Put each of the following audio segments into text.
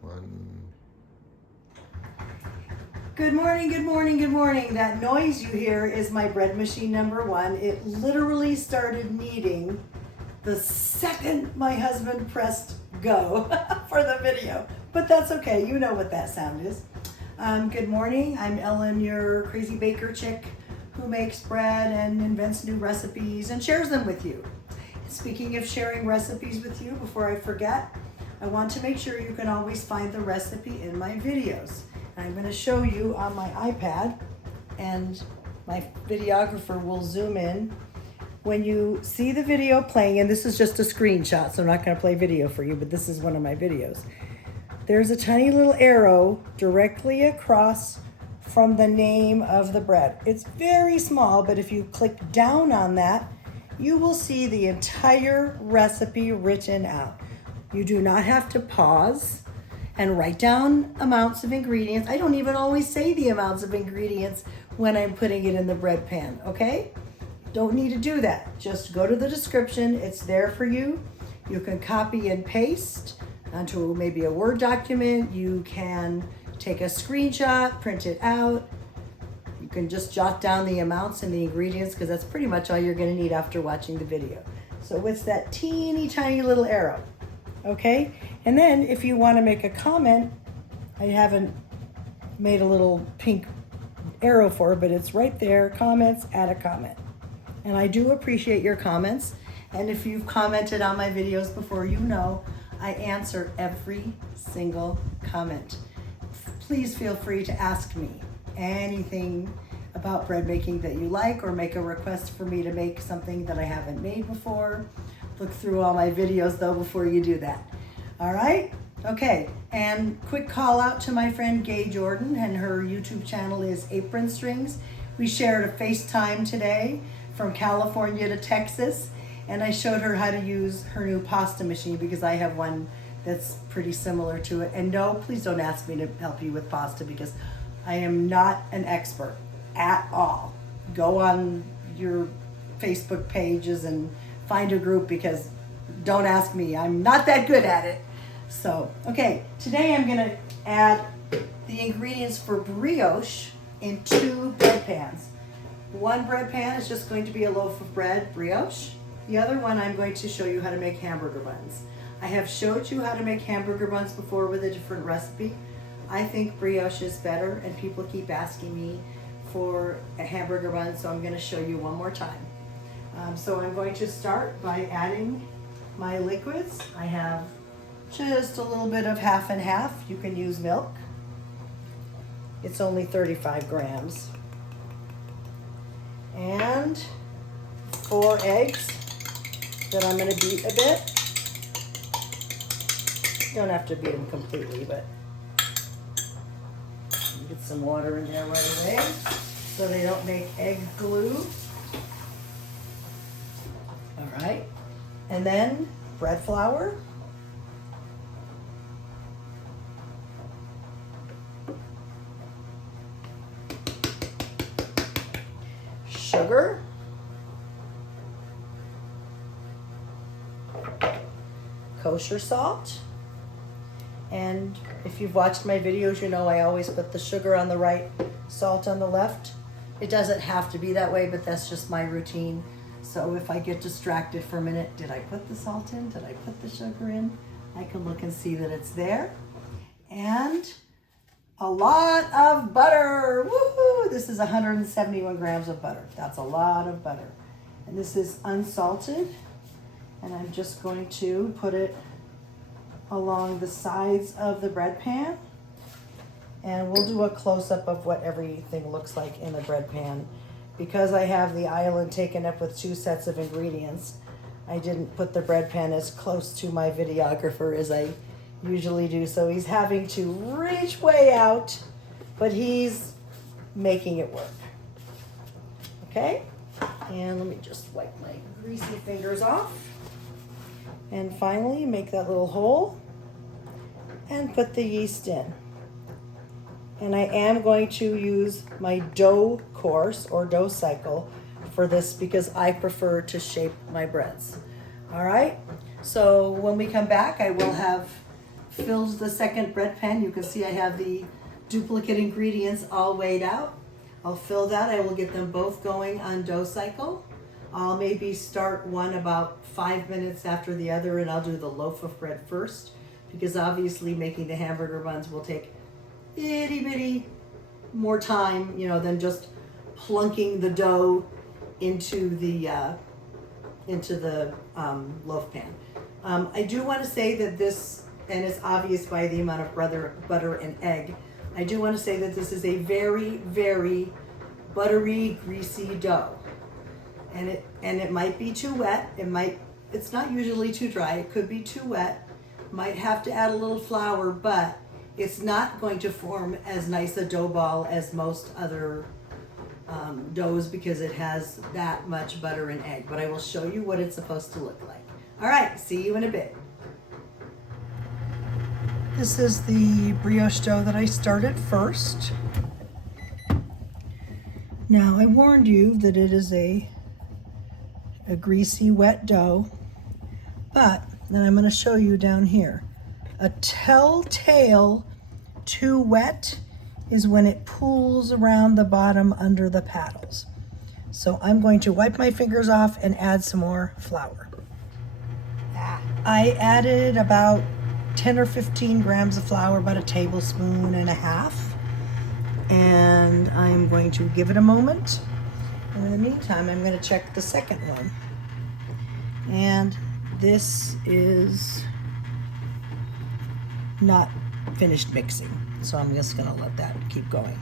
One. Good morning, good morning, good morning. That noise you hear is my bread machine #1. It literally started kneading the second my husband pressed go for the video. But that's okay, you know what that sound is. Good morning, I'm Ellen, your crazy baker chick who makes bread and invents new recipes and shares them with you. Speaking of sharing recipes with you, before I forget, I want to make sure you can always find the recipe in my videos. And I'm going to show you on my iPad, and my videographer will zoom in. When you see the video playing, and this is just a screenshot, so I'm not going to play video for you, but this is one of my videos. There's a tiny little arrow directly across from the name of the bread. It's very small, but if you click down on that, you will see the entire recipe written out. You do not have to pause and write down amounts of ingredients. I don't even always say the amounts of ingredients when I'm putting it in the bread pan, okay? Don't need to do that. Just go to the description, it's there for you. You can copy and paste onto maybe a Word document. You can take a screenshot, print it out. You can just jot down the amounts and the ingredients because that's pretty much all you're gonna need after watching the video. So it's that teeny tiny little arrow, okay? And then if you wanna make a comment, I haven't made a little pink arrow for it, but it's right there, comments, add a comment. And I do appreciate your comments. And if you've commented on my videos before, you know I answer every single comment. Please feel free to ask me anything about bread making that you like, or make a request for me to make something that I haven't made before. Look through all my videos though before you do that. All right? Okay, and quick call out to my friend Gay Jordan, and her YouTube channel is Apron Strings. We shared a FaceTime today from California to Texas, and I showed her how to use her new pasta machine because I have one that's pretty similar to it. And no, please don't ask me to help you with pasta because I am not an expert at all. Go on your Facebook pages and find a group because don't ask me, I'm not that good at it. So, okay, today I'm gonna add the ingredients for brioche in 2 bread pans. One bread pan is just going to be a loaf of bread, brioche. The other one I'm going to show you how to make hamburger buns. I have showed you how to make hamburger buns before with a different recipe. I think brioche is better, and people keep asking me for a hamburger bun, so I'm gonna show you one more time. So I'm going to start by adding my liquids. I have just a little bit of half and half. You can use milk. It's only 35 grams. And 4 eggs that I'm gonna beat a bit. Don't have to beat them completely, but get some water in there right away so they don't make egg glue. All right, and then bread flour. Sugar. Kosher salt. And if you've watched my videos, you know I always put the sugar on the right, salt on the left. It doesn't have to be that way, but that's just my routine. So if I get distracted for a minute, did I put the salt in? Did I put the sugar in? I can look and see that it's there. And a lot of butter. Woohoo! This is 171 grams of butter. That's a lot of butter. And this is unsalted. And I'm just going to put it along the sides of the bread pan. And we'll do a close-up of what everything looks like in the bread pan. Because I have the island taken up with 2 sets of ingredients, I didn't put the bread pan as close to my videographer as I usually do. So he's having to reach way out, but he's making it work. Okay? And let me just wipe my greasy fingers off. And finally, make that little hole and put the yeast in. And I am going to use my dough course or dough cycle for this because I prefer to shape my breads. All right, so when we come back, I will have filled the second bread pan. You can see I have the duplicate ingredients all weighed out. I'll fill that. I will get them both going on dough cycle. I'll maybe start one about 5 minutes after the other, and I'll do the loaf of bread first, because obviously making the hamburger buns will take itty bitty more time, you know, than just plunking the dough into the loaf pan. I do want to say that this, and it's obvious by the amount of butter and egg, I do want to say that this is a very, very buttery, greasy dough. And it might be too wet. It's not usually too dry. It could be too wet. Might have to add a little flour, but it's not going to form as nice a dough ball as most other doughs, because it has that much butter and egg. But I will show you what it's supposed to look like. All right, see you in a bit. This is the brioche dough that I started first. Now, I warned you that it is a greasy, wet dough, but then I'm going to show you down here. A telltale too wet is when it pools around the bottom under the paddles. So I'm going to wipe my fingers off and add some more flour. I added about 10 or 15 grams of flour, about a tablespoon and a half. And I'm going to give it a moment. And in the meantime, I'm going to check the second one. And this is not finished mixing, so I'm just going to let that keep going.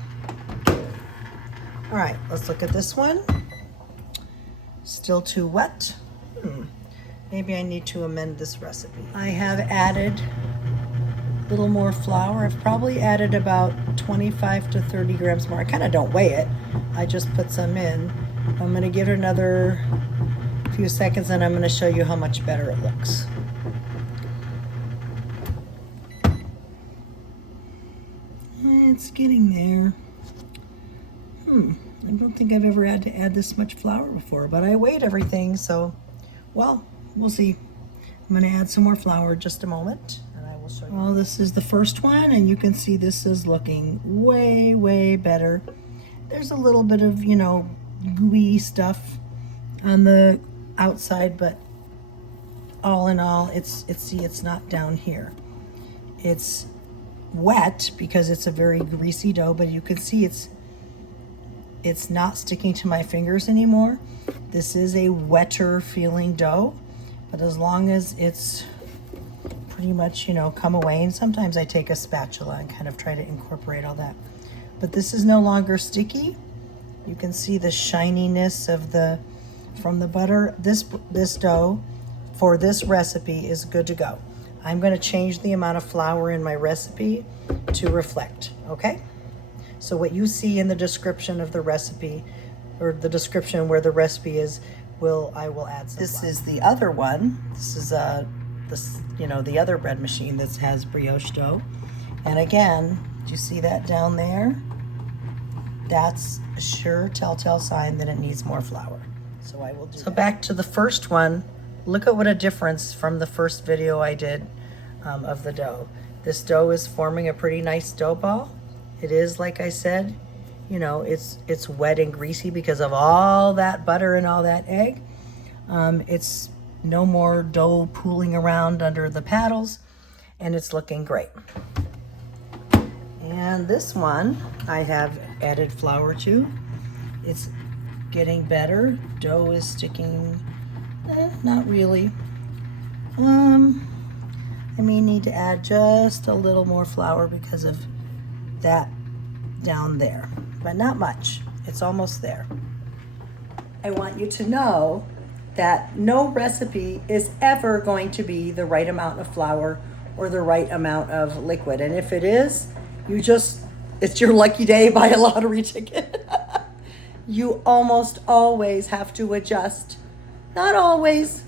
All right, let's look at this one. Still too wet. Maybe I need to amend this recipe. I have added a little more flour. I've probably added about 25 to 30 grams more. I kind of don't weigh it. I just put some in. I'm going to give it another few seconds, and I'm going to show you how much better it looks. It's getting there. I don't think I've ever had to add this much flour before, but I weighed everything, so, well, we'll see. I'm going to add some more flour in just a moment, and I will show you. Well, this is the first one, and you can see this is looking way, way better. There's a little bit of, you know, gooey stuff on the outside, but all in all, it's not down here. It's wet because it's a very greasy dough, but you can see it's not sticking to my fingers anymore. This is a wetter feeling dough, but as long as it's pretty much, you know, come away, and sometimes I take a spatula and kind of try to incorporate all that. But this is no longer sticky. You can see the shininess of from the butter. This dough for this recipe is good to go. I'm going to change the amount of flour in my recipe to reflect, okay? So what you see in the description of the recipe, or the description where the recipe is, I will add some. This is the other one. This is the other bread machine that has brioche dough. And again, do you see that down there? That's a sure telltale sign that it needs more flour. So I will do that. So back to the first one. Look at what a difference from the first video I did of the dough. This dough is forming a pretty nice dough ball. It is, like I said, you know, it's wet and greasy because of all that butter and all that egg. It's no more dough pooling around under the paddles, and it's looking great. And this one I have added flour to. It's getting better. Dough is sticking, not really. I may need to add just a little more flour because of that down there, but not much. It's almost there. I want you to know that no recipe is ever going to be the right amount of flour or the right amount of liquid. And if it is, it's your lucky day, buy a lottery ticket. You almost always have to adjust. Not always,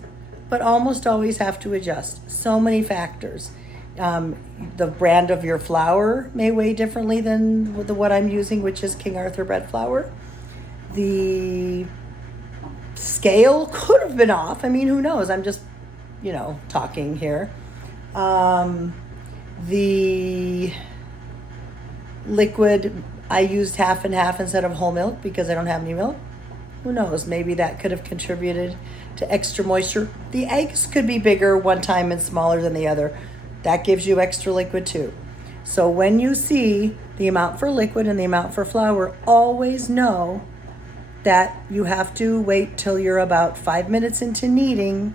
but almost always have to adjust. So many factors. The brand of your flour may weigh differently than what I'm using, which is King Arthur bread flour. The scale could have been off. I mean, who knows? I'm just, talking here. The liquid, I used half and half instead of whole milk because I don't have any milk. Who knows? Maybe that could have contributed to extra moisture. The eggs could be bigger one time and smaller than the other. That gives you extra liquid too. So when you see the amount for liquid and the amount for flour, always know that you have to wait till you're about 5 minutes into kneading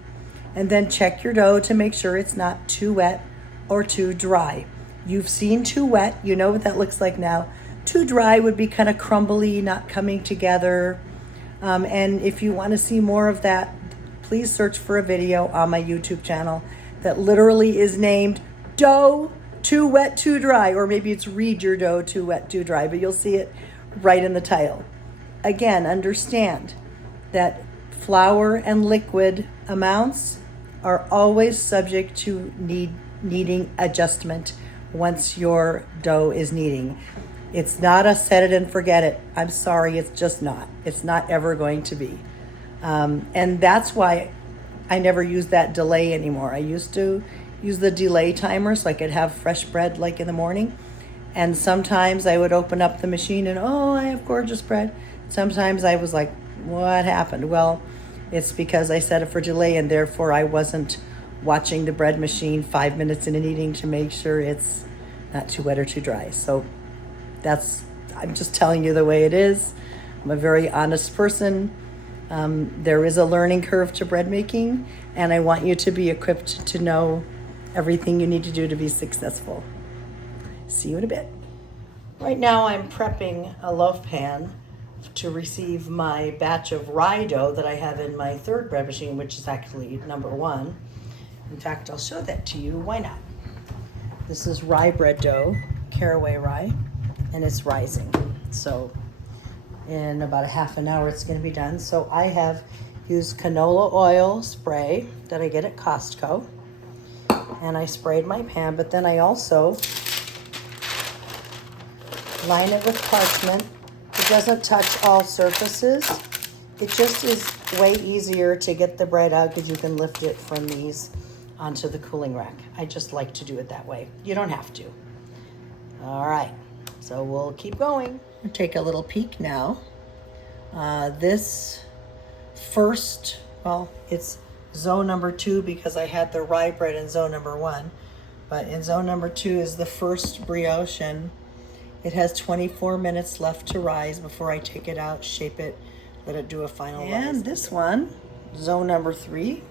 and then check your dough to make sure it's not too wet or too dry. You've seen too wet, you know what that looks like now. Too dry would be kind of crumbly, not coming together. And if you want to see more of that, please search for a video on my YouTube channel that literally is named Dough Too Wet, Too Dry, or maybe it's Read Your Dough Too Wet, Too Dry, but you'll see it right in the title. Again, understand that flour and liquid amounts are always subject to kneading adjustment once your dough is kneading. It's not a set it and forget it. I'm sorry, it's just not. It's not ever going to be. And that's why I never use that delay anymore. I used to use the delay timer so I could have fresh bread like in the morning. And sometimes I would open up the machine and, oh, I have gorgeous bread. Sometimes I was like, what happened? Well, it's because I set it for delay and therefore I wasn't watching the bread machine 5 minutes into kneading to make sure it's not too wet or too dry. So I'm just telling you the way it is. I'm a very honest person. There is a learning curve to bread making, and I want you to be equipped to know everything you need to do to be successful. See you in a bit. Right now I'm prepping a loaf pan to receive my batch of rye dough that I have in my third bread machine, which is actually number 1. In fact, I'll show that to you. Why not? This is rye bread dough, caraway rye, and it's rising. So in about a half an hour, it's going to be done. So I have used canola oil spray that I get at Costco, and I sprayed my pan, but then I also line it with parchment. It doesn't touch all surfaces. It just is way easier to get the bread out because you can lift it from these onto the cooling rack. I just like to do it that way. You don't have to. All right, so we'll keep going. We'll take a little peek now. This first, well, it's zone number 2 because I had the rye bread in zone number 1. But in zone number 2 is the first brioche, and it has 24 minutes left to rise before I take it out, shape it, let it do a final rise. And this one, zone number 3,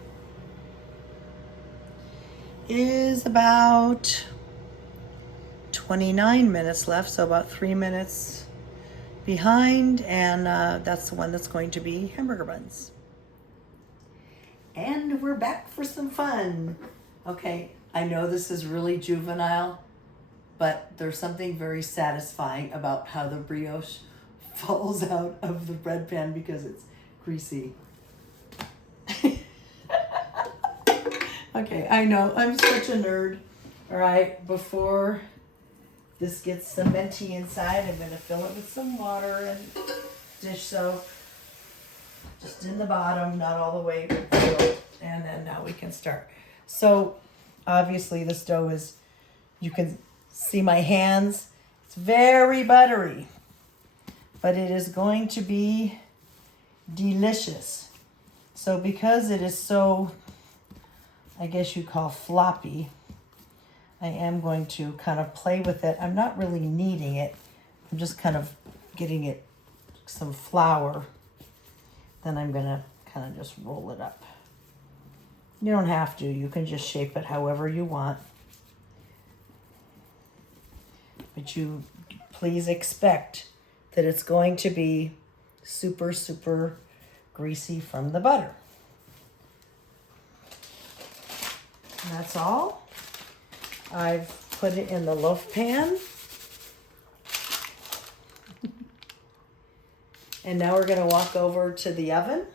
is about 29 minutes left, so about 3 minutes behind, and that's the one that's going to be hamburger buns. And we're back for some fun. Okay, I know this is really juvenile, but there's something very satisfying about how the brioche falls out of the bread pan because it's greasy. Okay, I know, I'm such a nerd. All right, before this gets cementy inside, I'm gonna fill it with some water and dish soap. Just in the bottom, not all the way filled. And then now we can start. So obviously this dough is, you can see my hands, it's very buttery, but it is going to be delicious. So because it is so, I guess you call floppy, I am going to kind of play with it. I'm not really kneading it. I'm just kind of getting it some flour. Then I'm gonna kind of just roll it up. You don't have to, you can just shape it however you want. But you please expect that it's going to be super, super greasy from the butter. And that's all. I've put it in the loaf pan. And now we're gonna walk over to the oven.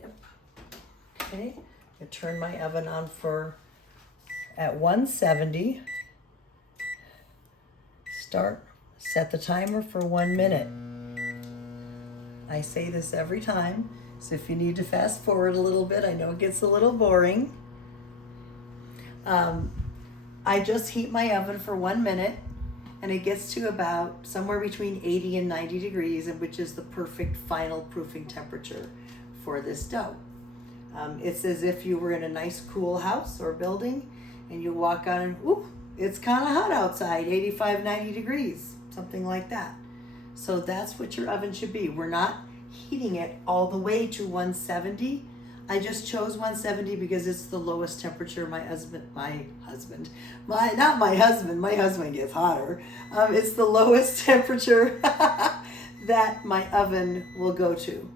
Yep. Okay, I turn my oven on at 170. Set the timer for 1 minute. I say this every time So if you need to fast forward a little bit, I know it gets a little boring. I just heat my oven for 1 minute, and it gets to about somewhere between 80 and 90 degrees, which is the perfect final proofing temperature for this dough. It's as if you were in a nice cool house or building, and you walk out and, ooh, it's kind of hot outside, 85, 90 degrees, something like that. So that's what your oven should be. We're not heating it all the way to 170. I just chose 170 because it's the lowest temperature my husband gets hotter. It's the lowest temperature that my oven will go to.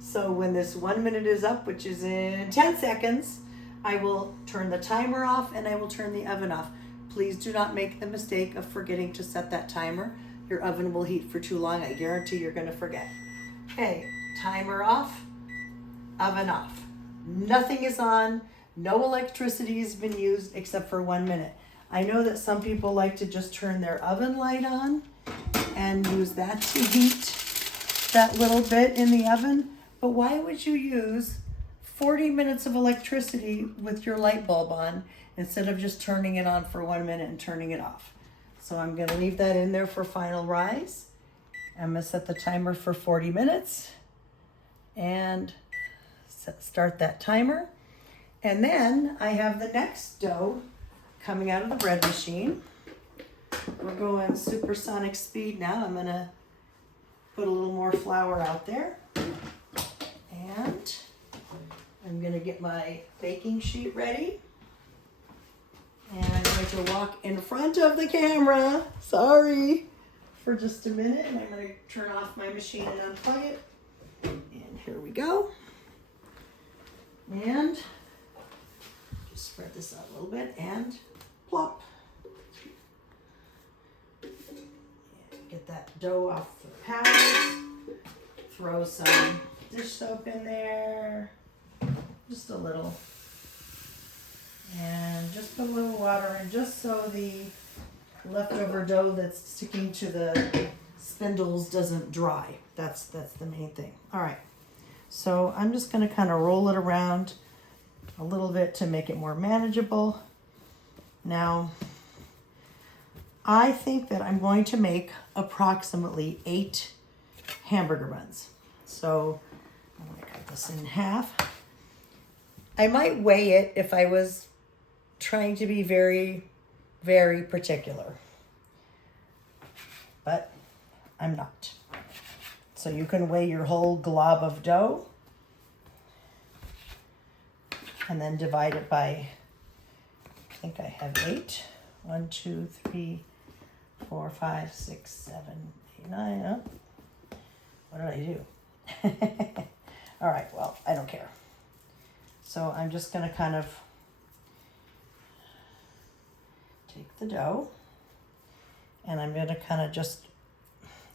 So when this 1 minute is up, which is in 10 seconds, I will turn the timer off and I will turn the oven off. Please do not make the mistake of forgetting to set that timer. Your oven will heat for too long. I guarantee you're going to forget. Okay, timer off, oven off. Nothing is on. No electricity has been used except for 1 minute. I know that some people like to just turn their oven light on and use that to heat that little bit in the oven. But why would you use 40 minutes of electricity with your light bulb on instead of just turning it on for 1 minute and turning it off? So I'm going to leave that in there for final rise. I'm going to set the timer for 40 minutes and start that timer. And then I have the next dough coming out of the bread machine. We're going supersonic speed now. I'm going to put a little more flour out there. And I'm going to get my baking sheet ready. And I'm going to walk in front of the camera, sorry, for just a minute. And I'm going to turn off my machine and unplug it. And here we go. And just spread this out a little bit and plop. And get that dough off the palette. Throw some dish soap in there, just a little. And just put a little water in just so the leftover dough that's sticking to the spindles doesn't dry. That's the main thing. All right. So I'm just going to kind of roll it around a little bit to make it more manageable. Now, I think that I'm going to make approximately 8 hamburger buns. So I'm going to cut this in half. I might weigh it if I was trying to be very, very particular, but I'm not. So you can weigh your whole glob of dough and then divide it by, I think I have 8. 1, 2, 3, 4, 5, 6, 7, 8, 9. Oh, what did I do? All right, well, I don't care. So I'm just going to kind of take the dough and I'm going to kind of just,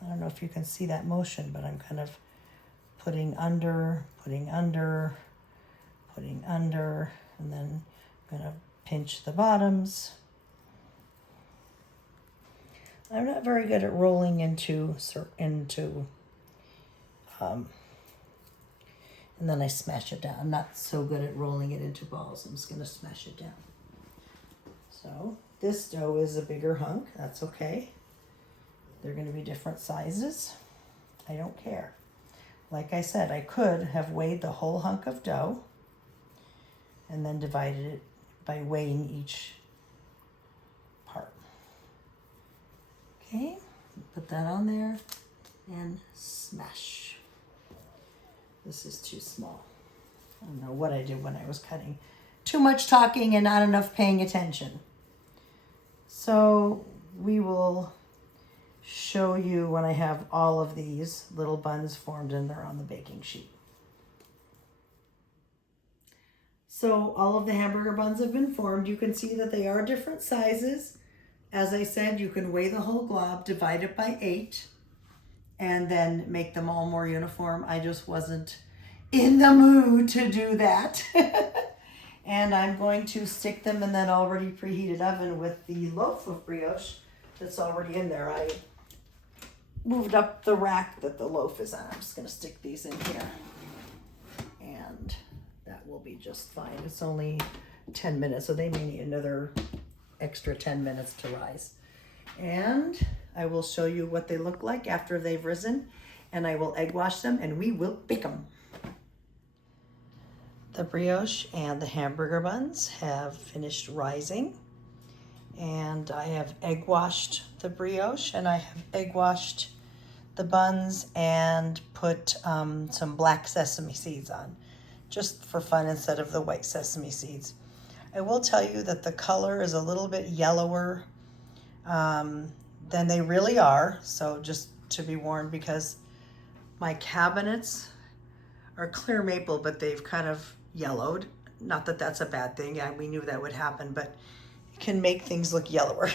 I don't know if you can see that motion, but I'm kind of putting under, and then I'm going to pinch the bottoms. I'm not very good at rolling into and then I smash it down. I'm not so good at rolling it into balls. I'm just going to smash it down. So this dough is a bigger hunk. That's okay. They're going to be different sizes. I don't care. Like I said, I could have weighed the whole hunk of dough and then divided it by weighing each part. Okay, put that on there and smash. This is too small. I don't know what I did when I was cutting. Too much talking and not enough paying attention. So we will show you when I have all of these little buns formed and they're on the baking sheet. So all of the hamburger buns have been formed. You can see that they are different sizes. As I said, you can weigh the whole glob, divide it by 8, and then make them all more uniform. I just wasn't in the mood to do that. And I'm going to stick them in that already preheated oven with the loaf of brioche that's already in there. I moved up the rack that the loaf is on. I'm just going to stick these in here. will be just fine. It's only 10 minutes, so they may need another extra 10 minutes to rise. And I will show you what they look like after they've risen, and I will egg wash them and we will bake them. The brioche and the hamburger buns have finished rising, and I have egg washed the brioche and I have egg washed the buns and put some black sesame seeds on, just for fun instead of the white sesame seeds. I will tell you that the color is a little bit yellower than they really are, so just to be warned, because my cabinets are clear maple, but they've kind of yellowed. Not that that's a bad thing. Yeah, we knew that would happen, but it can make things look yellower.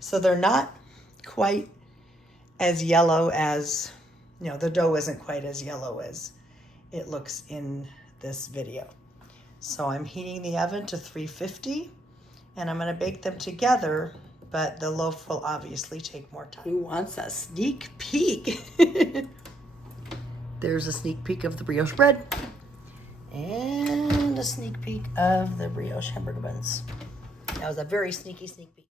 So they're not quite as yellow as, the dough isn't quite as yellow as it looks in this video. So I'm heating the oven to 350, and I'm gonna bake them together, but the loaf will obviously take more time. Who wants a sneak peek? There's a sneak peek of the brioche bread and a sneak peek of the brioche hamburger buns. That was a very sneaky sneak peek.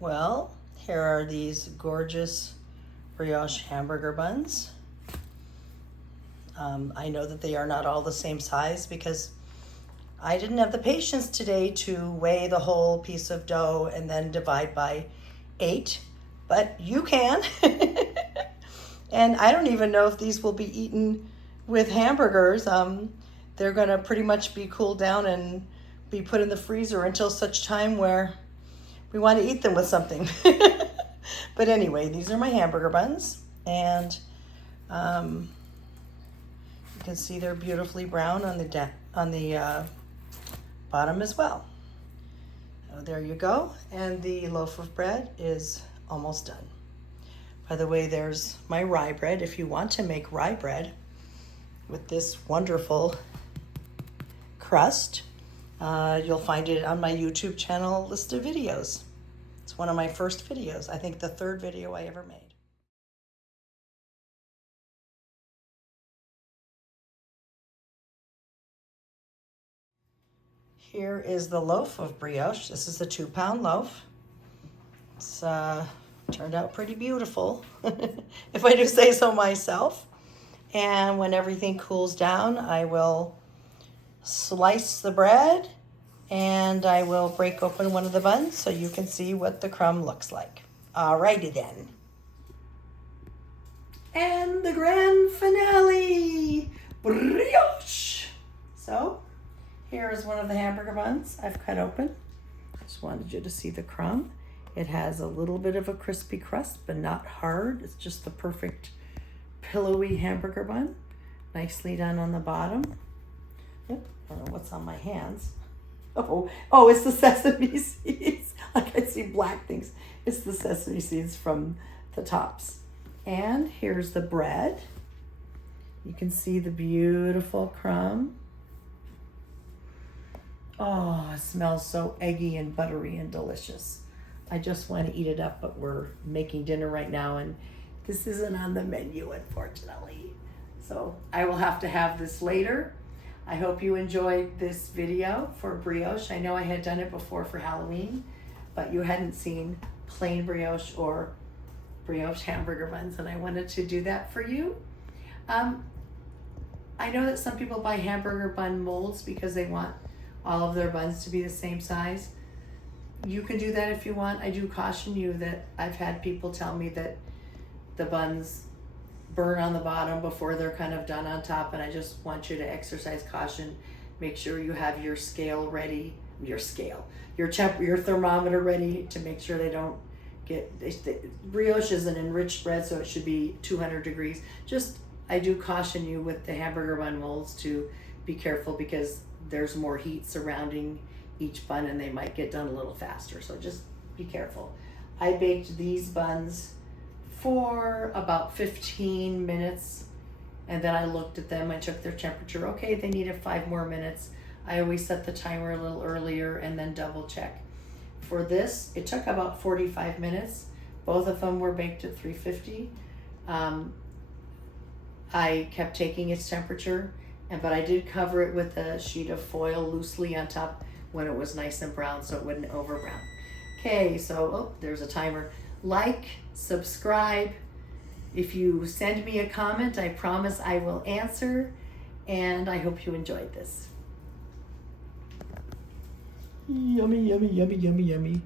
Well, here are these gorgeous brioche hamburger buns. I know that they are not all the same size because I didn't have the patience today to weigh the whole piece of dough and then divide by 8, but you can. And I don't even know if these will be eaten with hamburgers. They're gonna pretty much be cooled down and be put in the freezer until such time where we want to eat them with something. But anyway, these are my hamburger buns, and you can see they're beautifully brown on the bottom as well. So there you go, and the loaf of bread is almost done. By the way, there's my rye bread. If you want to make rye bread with this wonderful crust, you'll find it on my YouTube channel list of videos. It's one of my first videos. I think the 3rd video I ever made. Here is the loaf of brioche. This is a 2-pound loaf. It's turned out pretty beautiful, if I do say so myself. And when everything cools down, I will slice the bread and I will break open one of the buns so you can see what the crumb looks like. Alrighty then. And the grand finale, brioche. So here is one of the hamburger buns I've cut open. Just wanted you to see the crumb. It has a little bit of a crispy crust, but not hard. It's just the perfect pillowy hamburger bun. Nicely done on the bottom. Yep, I don't know what's on my hands. Oh, it's the sesame seeds. Like I see black things. It's the sesame seeds from the tops. And here's the bread. You can see the beautiful crumb. Oh, it smells so eggy and buttery and delicious. I just want to eat it up, but we're making dinner right now and this isn't on the menu, unfortunately. So I will have to have this later. I hope you enjoyed this video for brioche. I know I had done it before for Halloween, but you hadn't seen plain brioche or brioche hamburger buns, and I wanted to do that for you. I know that some people buy hamburger bun molds because they want all of their buns to be the same size. You can do that if you want. I do caution you that I've had people tell me that the buns burn on the bottom before they're kind of done on top, and I just want you to exercise caution. Make sure you have your scale ready, your thermometer ready to make sure they don't get, brioche is an enriched bread, so it should be 200 degrees. I do caution you with the hamburger bun molds to be careful because there's more heat surrounding each bun and they might get done a little faster, so just be careful. I baked these buns for about 15 minutes and then I looked at them, I took their temperature. Okay, they needed 5 more minutes. I always set the timer a little earlier and then double check. For this, it took about 45 minutes, Both of them were baked at 350. I kept taking its temperature, but I did cover it with a sheet of foil loosely on top when it was nice and brown so it wouldn't over brown. Okay, so oh, there's a timer. Like, subscribe. If you send me a comment, I promise I will answer, and I hope you enjoyed this. Yummy, yummy, yummy, yummy, yummy.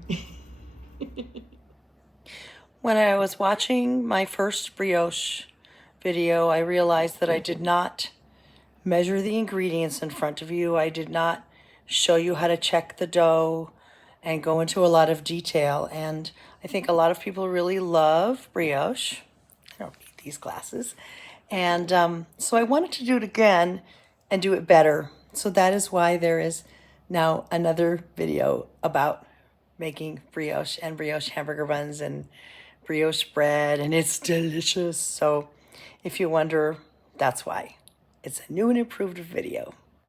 When I was watching my first brioche video, I realized that I did not measure the ingredients in front of you. I did not show you how to check the dough and go into a lot of detail. And I think a lot of people really love brioche. I don't need these glasses. And so I wanted to do it again and do it better. So that is why there is now another video about making brioche and brioche hamburger buns and brioche bread, and it's delicious. So if you wonder, that's why. It's a new and improved video.